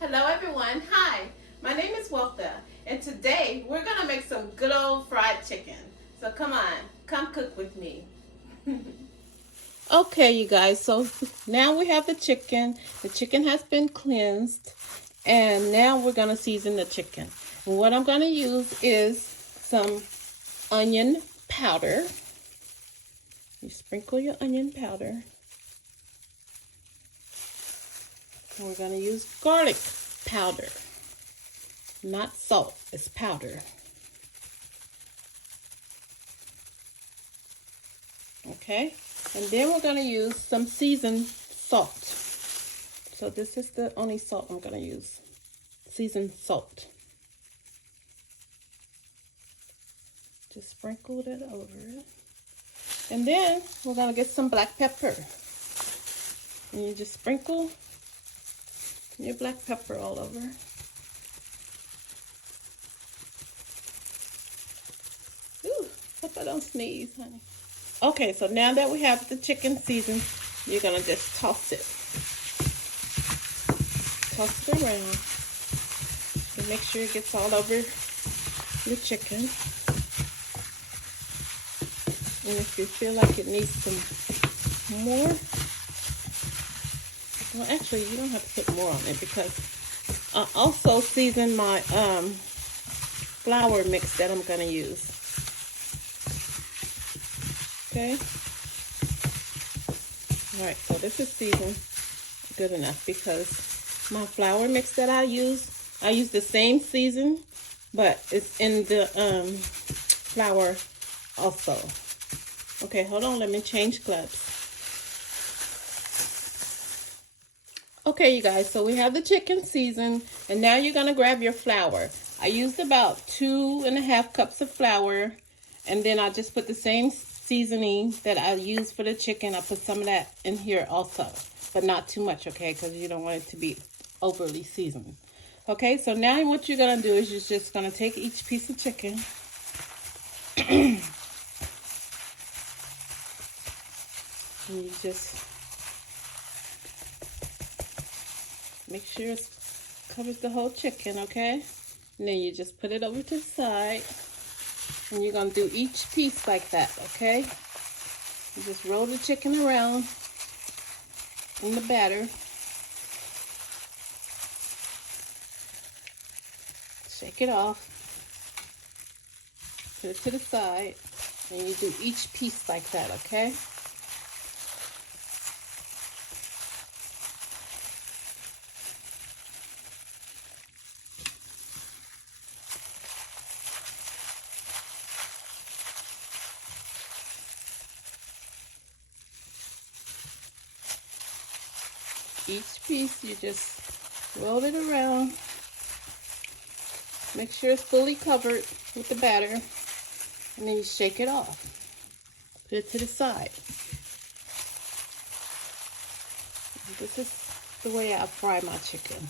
Hello everyone, hi, my name is Weltha, and today we're gonna make some good old fried chicken. So come on, come cook with me. Okay, you guys, so now we have the chicken. The chicken has been cleansed, and now we're gonna season the chicken. And what I'm gonna use is some onion powder. You sprinkle your onion powder. And we're gonna use garlic powder. Not salt, it's powder. Okay, and then we're going to use some seasoned salt. So this is the only salt I'm going to use, seasoned salt. Just sprinkle it over it. And then we're going to get some black pepper. And you just sprinkle your black pepper all over. Ooh, hope I don't sneeze, honey. Okay, so now that we have the chicken seasoned, you're gonna just toss it. Toss it around. And make sure it gets all over your chicken. And if you feel like it needs some more, well, actually, you don't have to put more on it because I also season my flour mix that I'm gonna use. Okay. All right, so this is seasoned good enough because my flour mix that I use the same season, but it's in the flour also. Okay, hold on, let me change gloves. Okay, you guys, so we have the chicken seasoned, and now you're gonna grab your flour. I used about 2.5 cups of flour, and then I just put the same seasoning that I used for the chicken. I put some of that in here also, but not too much, okay, because you don't want it to be overly seasoned. Okay, so now what you're gonna do is you're just gonna take each piece of chicken and you just make sure it covers the whole chicken, okay? And then you just put it over to the side. And you're going to do each piece like that, okay? You just roll the chicken around in the batter. Shake it off. Put it to the side. And you do each piece like that, okay? Each piece, you just roll it around. Make sure it's fully covered with the batter. And then you shake it off. Put it to the side. This is the way I fry my chicken.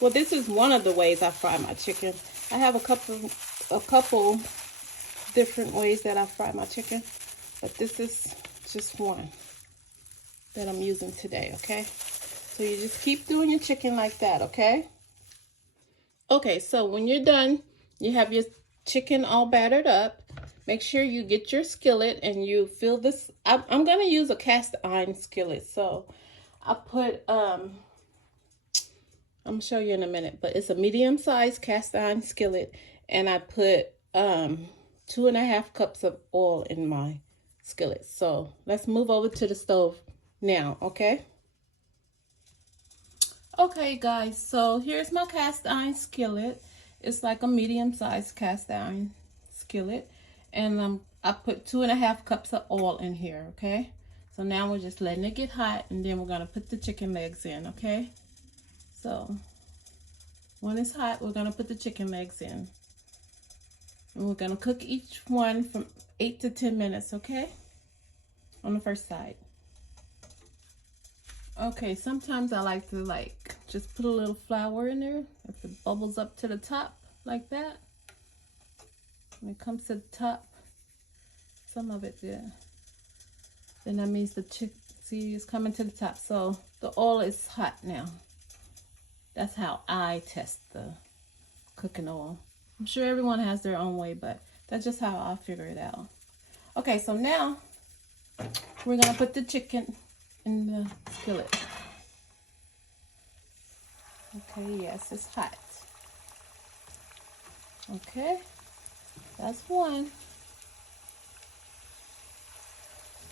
Well, this is one of the ways I fry my chicken. I have a couple different ways that I fry my chicken, but this is just one that I'm using today, okay? So you just keep doing your chicken like that, okay? Okay, so when you're done, you have your chicken all battered up. Make sure you get your skillet and you fill this. I'm gonna use a cast iron skillet, so I put I'm gonna show you in a minute, but it's a medium-sized cast iron skillet, and I put 2.5 cups of oil in my skillet. So let's move over to the stove now, okay? Okay, guys, so here's my cast iron skillet. It's like a medium-sized cast iron skillet, and I put 2.5 cups of oil in here, okay? So now we're just letting it get hot, and then we're gonna put the chicken legs in, okay? So when it's hot, we're gonna put the chicken legs in, and we're gonna cook each one from 8 to 10 minutes, okay? On the first side. Okay, sometimes I like to just put a little flour in there. If it bubbles up to the top like that, when it comes to the top, some of it there, then that means the chicken, see, it's coming to the top. So the oil is hot now. That's how I test the cooking oil. I'm sure everyone has their own way, but that's just how I figure it out. Okay, so now we're gonna put the chicken in the skillet. Okay, yes, it's hot. Okay, that's one.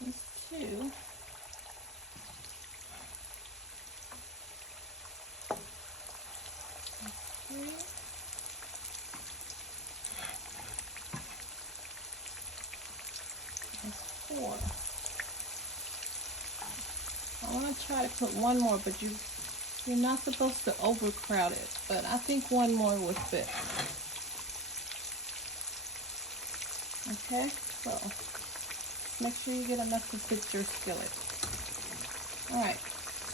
That's two. That's three. That's four. I want to try to put one more, but you're not supposed to overcrowd it. But I think one more would fit. Okay, so make sure you get enough to fit your skillet. Alright,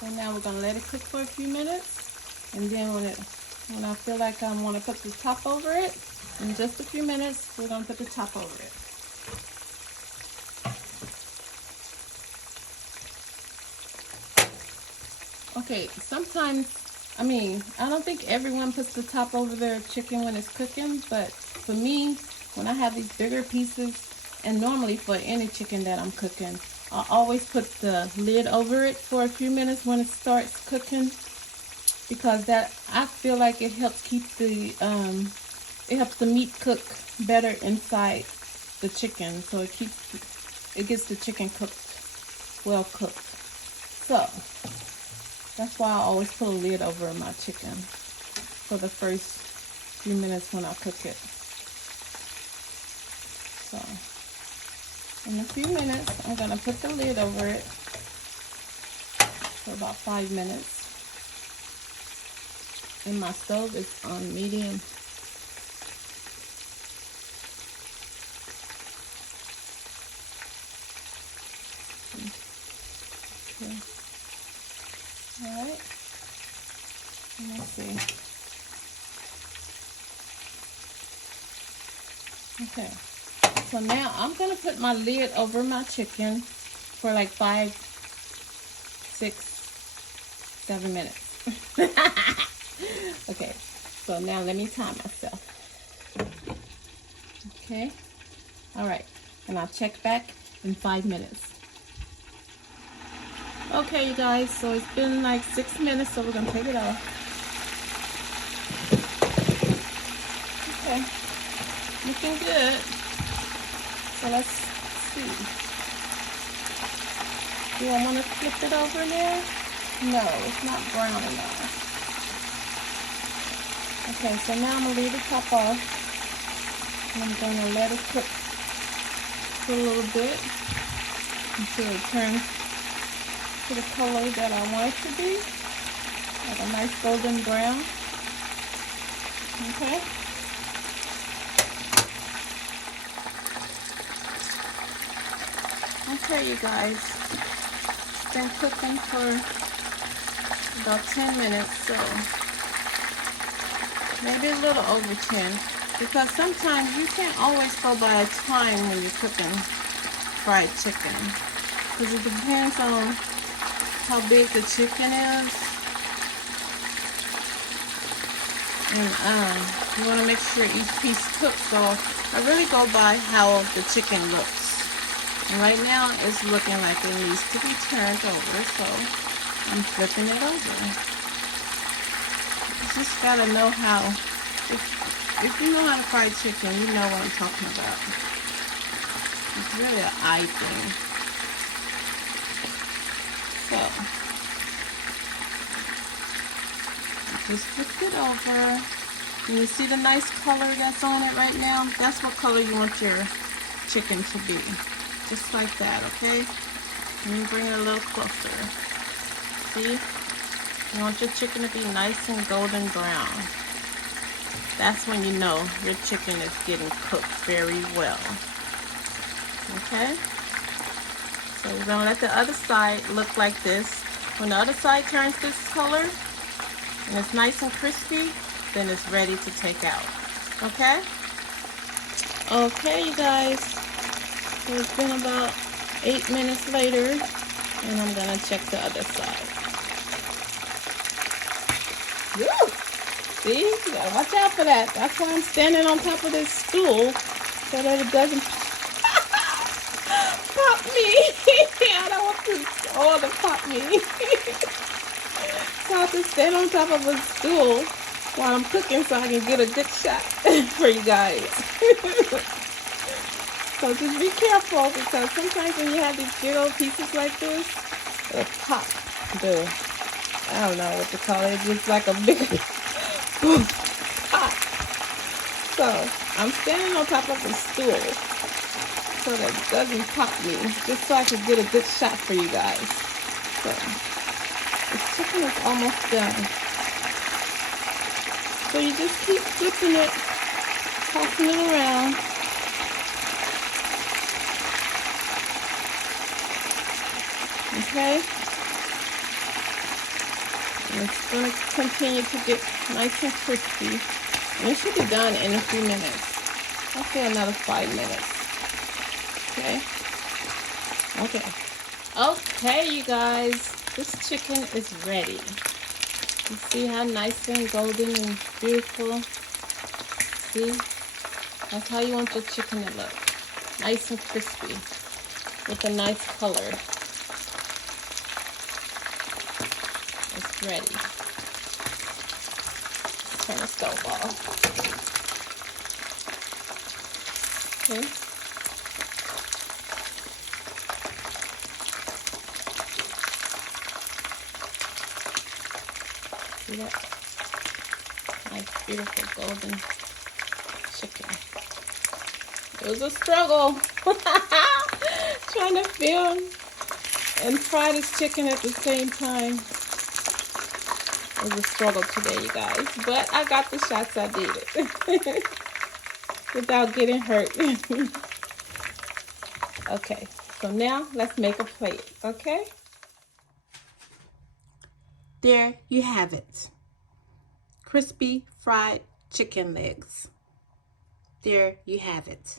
so now we're going to let it cook for a few minutes, and then when I feel like I want to put the top over it, in just a few minutes, we're going to put the top over it. Okay, sometimes, I don't think everyone puts the top over their chicken when it's cooking, but for me, when I have these bigger pieces, and normally for any chicken that I'm cooking, I always put the lid over it for a few minutes when it starts cooking, because that, I feel like it helps keep the meat cook better inside the chicken, so it gets the chicken cooked, well cooked. So that's why I always put a lid over my chicken for the first few minutes when I cook it. So in a few minutes, I'm going to put the lid over it for about 5 minutes. And my stove is on medium. Okay. Alright. Let's see. Okay. So now I'm going to put my lid over my chicken for like 5, 6, 7 minutes. Okay, so now let me time myself. Okay, all right, and I'll check back in 5 minutes. Okay, you guys, so it's been like 6 minutes, so we're gonna take it off. Okay, looking good. So let's see. Do I want to flip it over there? No, it's not brown enough. Okay, so now I'm going to leave the top off. And I'm going to let it cook for a little bit until it turns to the color that I want it to be. Like a nice golden brown. Okay. Okay, you guys. It's been cooking for about 10 minutes, so maybe a little over 10, because sometimes you can't always go by a time when you're cooking fried chicken, because it depends on how big the chicken is, and you want to make sure each piece cooks. So I really go by how the chicken looks, and right now it's looking like it needs to be turned over, so I'm flipping it over. You just gotta know how, if you know how to fry chicken, you know what I'm talking about. It's really an eye thing. So, just flip it over. And you see the nice color that's on it right now? That's what color you want your chicken to be. Just like that, okay? Let me bring it a little closer. See? You want your chicken to be nice and golden brown. That's when you know your chicken is getting cooked very well. Okay? So we're going to let the other side look like this. When the other side turns this color and it's nice and crispy, then it's ready to take out. Okay? Okay, you guys. So it's been about 8 minutes later, and I'm going to check the other side. Woo! See, you gotta watch out for that. That's why I'm standing on top of this stool so that it doesn't pop me. I don't want this oil to pop me. So I have to stand on top of a stool while I'm cooking so I can get a good shot for you guys. So just be careful because sometimes when you have these big old pieces like this, it'll pop the, I don't know what to call it, it's just like a big pop. So I'm standing on top of a stool so that it doesn't pop me, just so I can get a good shot for you guys. So this chicken is almost done. So you just keep flipping it, tossing it around. Okay? And it's going to continue to get nice and crispy. And it should be done in a few minutes. I'll say another 5 minutes. Okay? Okay. Okay, you guys. This chicken is ready. You see how nice and golden and beautiful? See? That's how you want your chicken to look. Nice and crispy. With a nice color. It's ready. Turn the stove off. Okay. See that? Nice, beautiful golden chicken. It was a struggle trying to film and fry this chicken at the same time. It was a struggle today, you guys, but I got the shots I needed without getting hurt. Okay, so now let's make a plate, okay? There you have it. Crispy fried chicken legs. There you have it.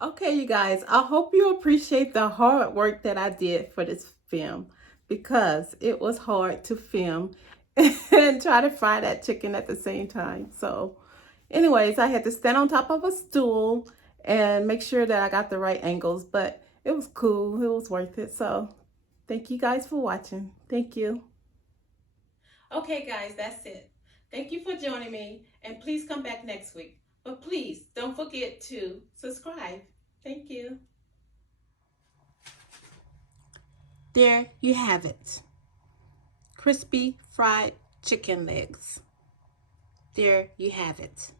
Okay, you guys, I hope you appreciate the hard work that I did for this film because it was hard to film and try to fry that chicken at the same time. So anyways, I had to stand on top of a stool and make sure that I got the right angles, but it was cool. It was worth it. So thank you guys for watching. Thank you. Okay, guys, that's it. Thank you for joining me, and please come back next week. But please don't forget to subscribe. Thank you. There you have it. Crispy fried chicken legs. There you have it.